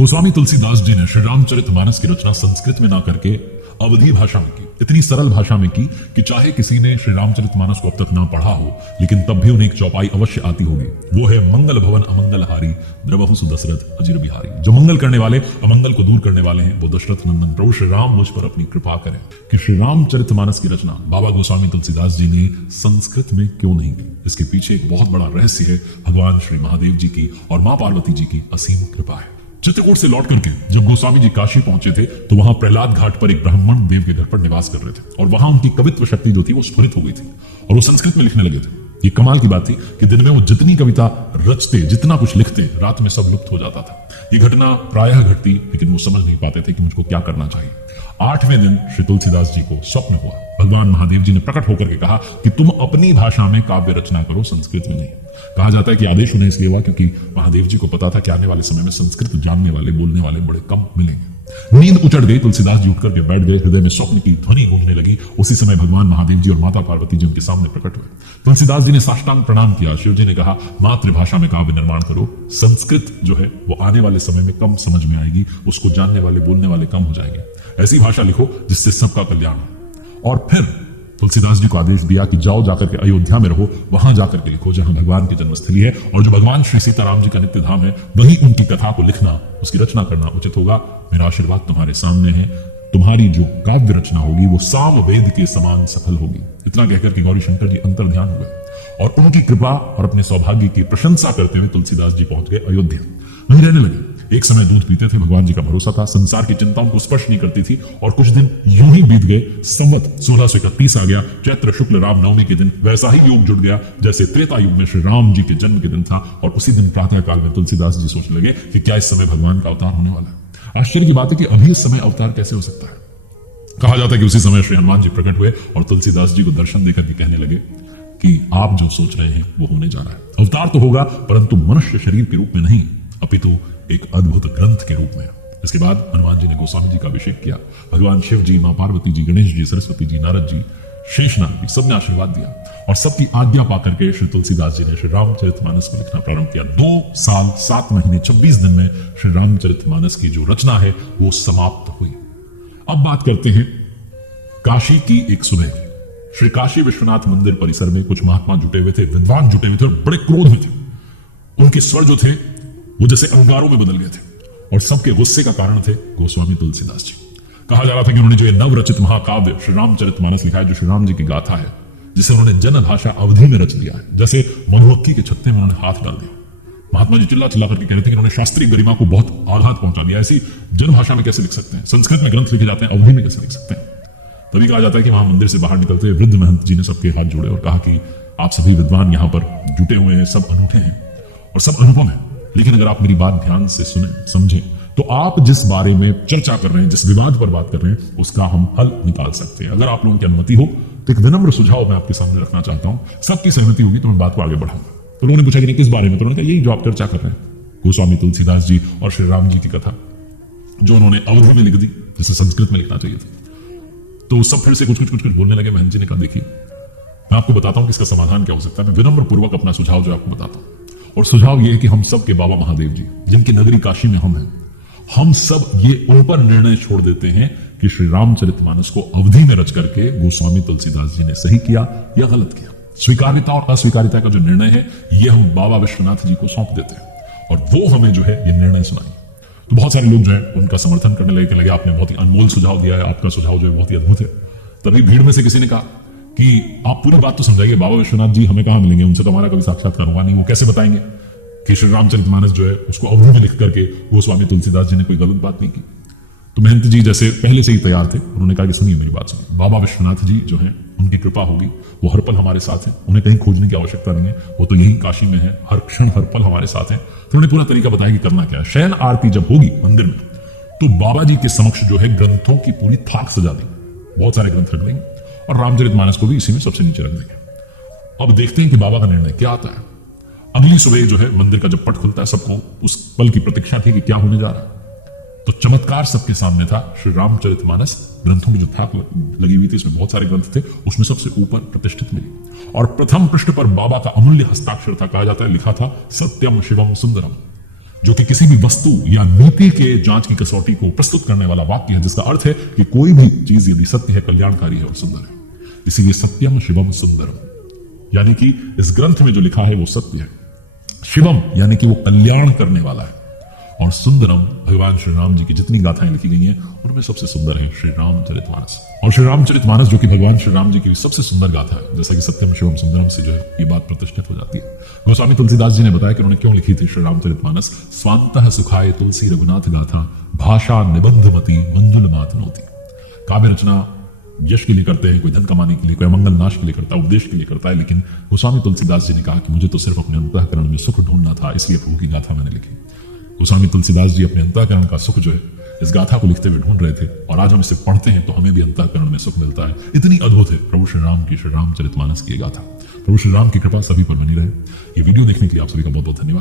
गोस्वामी तुलसीदास जी ने श्री रामचरितमानस की रचना संस्कृत में ना करके अवधी भाषा में की, इतनी सरल भाषा में की कि चाहे किसी ने श्री रामचरितमानस को अब तक ना पढ़ा हो, लेकिन तब भी उन्हें एक चौपाई अवश्य आती होगी। वो है मंगल भवन अमंगलहारी द्रवहु सुदशरथ अजिर बिहारी। जो मंगल करने वाले अमंगल को दूर करने वाले हैं, वो दशरथ नंदन प्रभु श्री राम मुझ पर अपनी कृपा करें। कि श्री रामचरितमानस की रचना बाबा गोस्वामी तुलसीदास जी ने संस्कृत में क्यों नहीं की, इसके पीछे एक बहुत बड़ा रहस्य है भगवान श्री महादेव जी की और मां पार्वती जी की असीम कृपा है। चित्रकूट से लौट करके जब गोस्वामी जी काशी पहुंचे थे तो वहां प्रहलाद घाट पर एक ब्राह्मण देव के घर पर निवास कर रहे थे और वहां उनकी कवित्व शक्ति जो थी वो स्फुरित हो गई थी और वो संस्कृत में लिखने लगे थे। ये कमाल की बात थी कि दिन में वो जितनी कविता रचते, जितना कुछ लिखते, रात में सब लुप्त हो जाता था। ये घटना प्रायः घटती, लेकिन वो समझ नहीं पाते थे कि मुझको क्या करना चाहिए। 8वें दिन श्री तुलसीदास जी को स्वप्न हुआ। भगवान महादेव जी ने प्रकट होकर के कहा कि तुम अपनी भाषा में काव्य रचना करो, संस्कृत में नहीं। कहा जाता है कि आदेश उन्हें इसलिए हुआ क्योंकि महादेव जी को पता था कि आने वाले समय में संस्कृत जानने वाले, बोलने वाले बड़े कम मिलेंगे। नींद उचट गई, तुलसीदास जी उठकर के बैठ गए। हृदय में स्वप्न की ध्वनि गूंजने लगी। उसी समय भगवान महादेव जी और माता पार्वती जी उनके सामने प्रकट हुए। तुलसीदास जी ने साष्टांग प्रणाम किया। शिव जी ने कहा, मातृभाषा में काव्य निर्माण करो। संस्कृत जो है वो आने वाले समय में कम समझ में आएगी, उसको जानने वाले, बोलने वाले कम हो जाएंगे। ऐसी भाषा लिखो जिससे सबका कल्याण हो। और फिर तुलसीदास जी को आदेश दिया कि जाओ जाकर के अयोध्या में रहो, वहां जाकर के लिखो जहां भगवान की जन्मस्थली है और जो भगवान श्री सीताराम जी का नित्य धाम है, वहीं उनकी कथा को लिखना, उसकी रचना करना उचित होगा। मेरा आशीर्वाद तुम्हारे सामने है। तुम्हारी जो काव्य रचना होगी वो साम वेद के समान सफल होगी। इतना कहकर के गौरी शंकर जी अंतर ध्यान हुए और उनकी कृपा और अपने सौभाग्य की प्रशंसा करते हुए तुलसीदास जी पहुंच गए अयोध्या। वहीं रहने लगे। एक समय दूध पीते थे, भगवान जी का भरोसा था, संसार की चिंता उनको स्पर्श नहीं करती थी। और कुछ दिन यूं ही बीत गए। संवत 1631 आ गया। चैत्र शुक्ल राम नवमी के दिन वैसा ही योग जुड़ गया जैसे त्रेता युग में श्री राम जी के जन्म के दिन था। और उसी दिन प्रातः काल में तुलसीदास जी सोचने लगे कि क्या इस समय भगवान का अवतार होने वाला है। आश्चर्य की बात है कि अभी इस समय अवतार कैसे हो सकता है। कहा जाता है कि उसी समय श्री हनुमान जी प्रकट हुए और तुलसीदास जी को दर्शन देकर के कहने लगे कि आप जो सोच रहे हैं वो होने जा रहा है। अवतार तो होगा, परंतु मनुष्य शरीर के रूप में नहीं, अपितु एक अद्भुत ग्रंथ के रूप में। इसके बाद हनुमान जी ने गोस्वामी जी का अभिषेक किया। भगवान शिव जी, मां पार्वती जी, गणेश जी, सरस्वती जी, नारद जी, शेषनाग जी, सबने आशीर्वाद दिया और सबकी आज्ञा पाकर के श्री तुलसीदास जी ने श्री रामचरितमानस को लिखना प्रारंभ किया। 2 साल 7 महीने 26 दिन में श्री रामचरितमानस की जो रचना है वो समाप्त हुई। अब बात करते हैं काशी की एक सुबह। श्री काशी विश्वनाथ मंदिर परिसर में कुछ महात्मा जुटे हुए थे, विद्वान जुटे हुए थे और बड़े क्रोध में थे। उनके स्वर जो थे वो जैसे अंगारों में बदल गए थे और सबके गुस्से का कारण थे गोस्वामी तुलसीदास जी। कहा जा रहा था कि उन्होंने जो ये नवरचित महाकाव्य श्री रामचरितमानस लिखा है, जो श्री राम जी की गाथा है, जिसे उन्होंने जन भाषा अवधि में रच दिया है, जैसे मधुमक्खी के छत्ते में उन्होंने हाथ डाल दिया। महात्मा जी चिल्ला चिल्ला करके कह रहे थे कि उन्होंने शास्त्रीय गरिमा को बहुत आघात पहुंचा दिया। ऐसी जन भाषा में कैसे लिख सकते हैं? संस्कृत में ग्रंथ लिखे जाते हैं, अवधि में कैसे लिख सकते हैं? तभी कहा जाता है कि वहां मंदिर से बाहर निकलते हुए वृद्ध महंत जी ने सबके हाथ जोड़े और कहा कि आप सभी विद्वान यहाँ पर जुटे हुए हैं, सब अनूठे हैं और सब अनुपम है, लेकिन अगर आप मेरी बात ध्यान से सुने, समझें, तो आप जिस बारे में चर्चा कर रहे हैं, जिस विवाद पर बात कर रहे हैं, उसका हम हल निकाल सकते हैं। अगर आप लोगों की अनुमति हो तो एक विनम्र सुझाव मैं आपके सामने रखना चाहता हूं। सबकी सहमति होगी तो मैं बात को आगे बढ़ाऊंगा। तो लोगों ने पूछा कि किस बारे में? तो उन्होंने कहा यही जो आप चर्चा कर रहे हैं, गोस्वामी तुलसीदास जी और श्री राम जी की कथा, जो उन्होंने अवधि में लिख दी, जिसे संस्कृत में लिखना चाहिए था। तो सब फिर से कुछ बोलने लगे। महंत जी ने कहा, देखिए मैं आपको बताता हूं कि इसका समाधान क्या हो सकता है। मैं विनम्र पूर्वक अपना सुझाव जो आपको बताता हूं, और सुझाव ये है कि हम सब के बाबा महादेव जी, जिनकी नगरी काशी में हम हैं, हम सब ये ऊपर निर्णय छोड़ देते हैं कि श्री रामचरितमानस को अवधि में रच करके गोस्वामी तुलसीदास जी ने सही किया या गलत किया। स्वीकार्यता और अस्वीकार्यता का जो निर्णय है ये हम बाबा विश्वनाथ जी को सौंप देते हैं और वो हमें जो है ये निर्णय सुनाएंगे। तो बहुत सारे लोग जो है उनका समर्थन करने लगे आपने बहुत ही अनमोल सुझाव दिया है, आपका सुझाव जो है बहुत ही अद्भुत है। तभी भीड़ में से किसी ने कहा कि आप पूरी बात तो समझाइए, बाबा विश्वनाथ जी हमें कहां मिलेंगे? उनसे तो हमारा कभी साक्षात्कार होगा नहीं, वो कैसे बताएंगे कि श्री रामचरितमानस जो है उसको अवधि में लिख करके गोस्वामी तुलसीदास जी ने कोई गलत बात नहीं की। तो महंत जी जैसे पहले से ही तैयार थे, उन्होंने कहा कि सुनिए मेरी बात सुनिए, बाबा विश्वनाथ जी जो है उनकी कृपा होगी, वो हर पल हमारे साथ है, उन्हें कहीं खोजने की आवश्यकता नहीं है, वो तो यही काशी में है, हर क्षण हर पल हमारे साथ है। तो उन्होंने पूरा तरीका बताया कि करना क्या है। शयन आरती जब होगी मंदिर में तो बाबा जी के समक्ष जो है ग्रंथों की पूरी थाक सजा देंगे, बहुत सारे ग्रंथ रख देंगे और रामचरितमानस को भी इसी में सबसे नीचे रख देंगे। अब देखते हैं कि बाबा का निर्णय क्या आता है। अगली सुबह जो है मंदिर का जब पट खुलता है, सबको उस पल की प्रतीक्षा थी कि क्या होने जा रहा है। तो चमत्कार सबके सामने था। श्री रामचरितमानस ग्रंथों की जो थाक लगी हुई थी, इसमें बहुत सारे ग्रंथ थे, उसमें सबसे ऊपर प्रतिष्ठित मिली और प्रथम पृष्ठ पर बाबा का अमूल्य हस्ताक्षर था। कहा जाता है लिखा था सत्यम शिवम सुंदरम। जो कि किसी भी वस्तु या नीति के जांच की कसौटी को प्रस्तुत करने वाला वाक्य है, जिसका अर्थ है कि कोई भी चीज यदि सत्य है, कल्याणकारी है और सुंदर है। इसीलिए सत्यम शिवम सुंदरम, यानी कि इस ग्रंथ में जो लिखा है वो सत्य है। शिवम यानी कि वो कल्याण करने वाला है, और सुंदरम भगवान श्री राम जी की जितनी गाथाएं लिखी गई हैं उनमें सबसे सुंदर है श्री रामचरितमानस। और श्री रामचरितमानस जो कि भगवान श्री राम जी की सबसे सुंदर गाथा है, जैसा कि सत्यम शिवम सुंदरम से जो है ये बात प्रतिष्ठित हो जाती है। गोस्वामी तुलसीदास जी ने बताया कि उन्होंने क्यों लिखी थी श्री रामचरितमानस। स्वांतः सुखाय तुलसी रघुनाथ गाथा, भाषा निबंधमती मंजुल मातनोती। काव्य रचना यश के लिए करते हैं, कोई धन कमाने के लिए, कोई मंगल नाश के लिए करता है, उपदेश के लिए करता है, लेकिन गोस्वामी तुलसीदास जी ने कहा कि मुझे तो सिर्फ अपने अंतःकरण में सुख ढूंढना था, इसलिए प्रभु की गाथा मैंने लिखी। गोस्वामी तुलसीदास जी अपने अंतःकरण का सुख जो है इस गाथा को लिखते हुए ढूंढ रहे थे, और आज हम इसे पढ़ते हैं तो हमें भी अंतःकरण में सुख मिलता है। इतनी अद्भुत है प्रभु श्री राम की श्री रामचरितमानस की गाथा। प्रभु श्री राम की कृपा सभी पर बनी रहे। ये वीडियो देखने के लिए आप सभी का बहुत बहुत धन्यवाद।